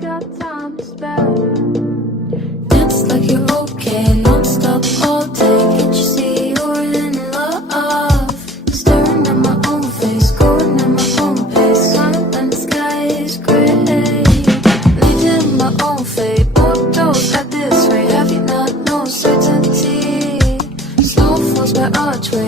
got time to spare. Dance like you're okay, non-stop all day. Can't you see you're in love? Staring at my own face, going at my own pace. Smile when the sky is grey. Leading my own fate, overdose at this rate. Have you not no certainty? Snow falls by archway.